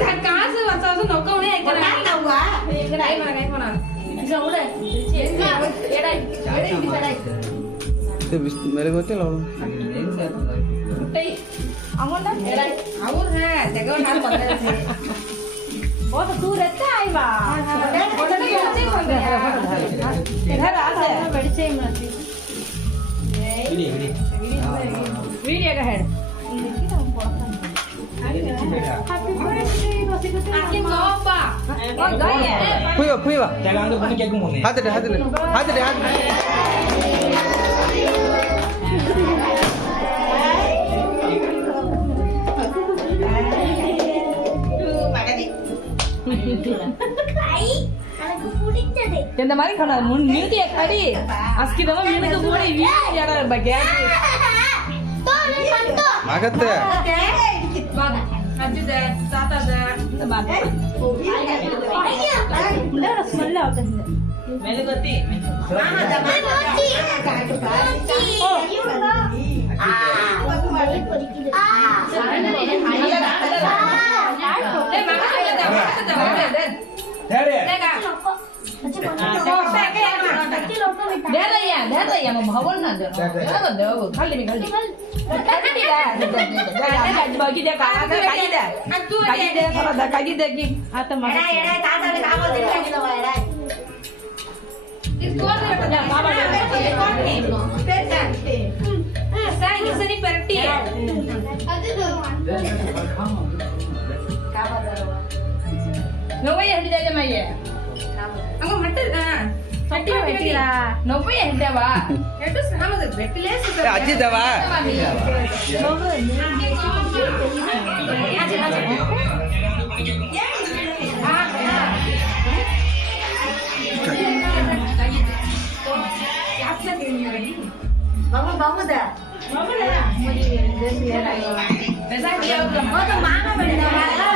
thật cá sư và sao nó câu này cái này đâu quá cái này mà nào dầu đây đây đây đi ra đây मेरे को चलो đi ông có đất đây ông ha để có hai phần đây có thật tu đấy trai mà có thật cái gì còn đấy cái thế là sẽ very same là video cái head Akin ko pa. Oh, gaya. puyo Jangan tu punya jagung ni. hati deh இந்த மாதிரி கண்ணா நிறுத்திய கடி அஸ்கிதமா மினுக்கு போடி வீடியோடா பகே magate வாங்க அஜித சாதாத இந்த பாத்து இந்த smell ஆகுது மெழுகுவத்தி ஆமா தமாட்டி ஓ Dada mau bawa nanti. Jangan deh, kali. Kali dah. Bagi dia kali dah. Kali dah kalau dah kali dah ki. Atau mana? Tata ni kamu jadi kali dah bayar. Iskor ni pada kamu dah. Iskor ni. Pesan. Saya ni seni perti. Ada tu. Kamu dah. Nawa yang di dalam aja. Kamu mati dah. Mati mati lah. Nawa yang di dalam. Itu sama tu betul lah. aji dawa Bangun dah. Bangun dah. Mau dia dia lagi. Besar dia. Oh, tu mana benda?